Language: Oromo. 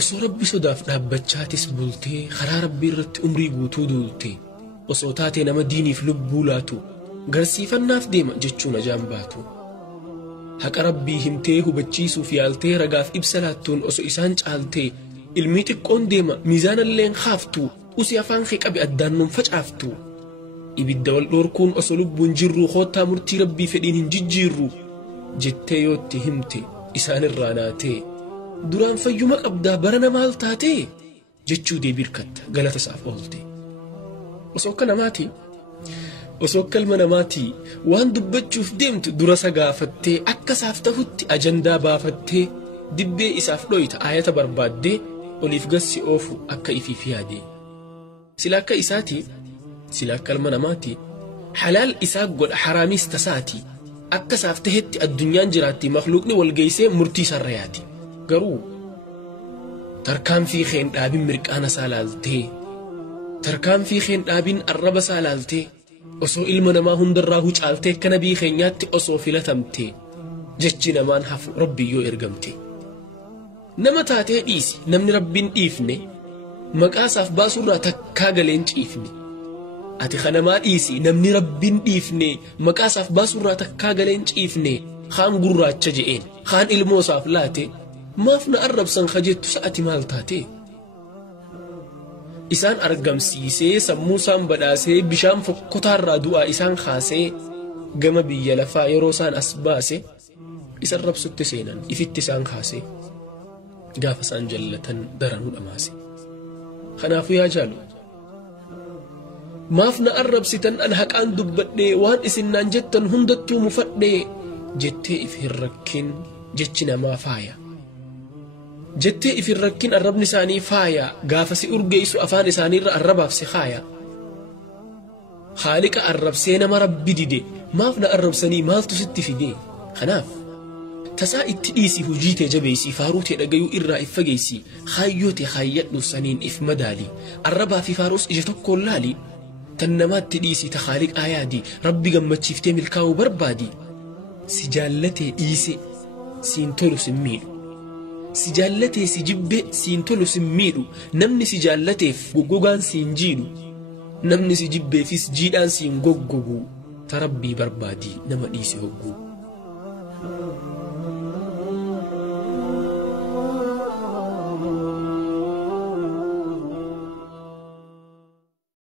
osoo rabbi sodaaf dhaabbachaatis bultee karaa rabbii irratti umrii guutuu duulte osoo taatee nama diiniif lubbuu laatu garsiifannaaf deema jechuun ajaan baatu haqa rabbii himtee hubachiisuuf yaaltee ragaaf ibsa laattuun osoo isaan caaltee ilmii xiqqoon deema miizaanalleen haaftu usii afaan kee qabe addaannuun facaaftu ibidda wal dhoorkuun osoo lubbuun jirru koottaa murtii rabbii fedhiin hin jijjiirru jettee yootti himte isaanirraa naatee duraan fayyuma qabdaa barana maal taatee jechuu deebirkatta galata isaaf oolte osoo akka namaati osoo akka ilma namaati waan dubbachuuf deemtu dura sagaafattee akka isaaf ta'utti ajandaa baafattee dibbee isaaf dhoyta ayata barbaaddee oliif gassi oofu akka ifiif yaade sila akka isaati sila akka ilma namaati halaal isaa godha haraamis tasaati akka isaaf ta'etti addunyaan jiraatti makhluuqni walgeessee murtii sarrayaati garuu tarkaanfii keen dhaabin mirqaana isaa laaltee tarkaanfii keen dhaabin arraba isaa laaltee osoo ilma namaa hundarraa hucaaltee akka nabii keenyaatti osoo filatamte jechi namaan hafu rabbiyyoo ergamte nama taatee dhiisi namni rabbiin dhiifne maqaasaaf baasurraa takkaa galeen ciifne ati kanamaa dhiisi namni rabbiin dhiifne maqaasaaf baasurraa takkaa galeen ciifne kaan gurraacha je'een kaan ilmoosaaf laate maaf na arrabsan kajettu sa'ati maal taate isaan argamsiisee sammuu isaan badhaasee bishaan fokkotaarraa du'aa isaan kaasee gama biyya lafaa yeroo isaan as baase isan rabsutti seenan ifitti isaan kaasee gaafa isaan jallatan daranuu dhamaase kanaafuu yaa jaalu maaf na arrabsitan an haqaan dubbadhee waan isinnaan jettan hundattuu mufadhee jettee if hin rakkin jechi namaa faaya jettee if hin rakkin arrabni isaanii faaya gaafa si urgeessu afaan isaaniirra arrabaaf si kaaya haaliqa arrabsee nama rabbi dide maaf na arrabsanii maaltu sitti fide kanaaf tasaa itti dhiisi hujii tee jabeessi faaruu tee dhagayuu irraa if fageessi kaayyoo tee kaayyadhu saniin if madaali arrabaa fi faaruus ija tokkoon laali tan namaatti dhiisi ta haaliqaa yaadi rabbi gammachiiftee milkaa'uu barbaadi si jaallatee dhiise siin tolu sin miidhu si jaallatee si jibbe siin tolu sin miidhu namni si jaallateef goggogaan siin jiidhu namni si jibbeefis jiidhaan siin goggogu ta rabbii barbaadi nama dhiise hogguu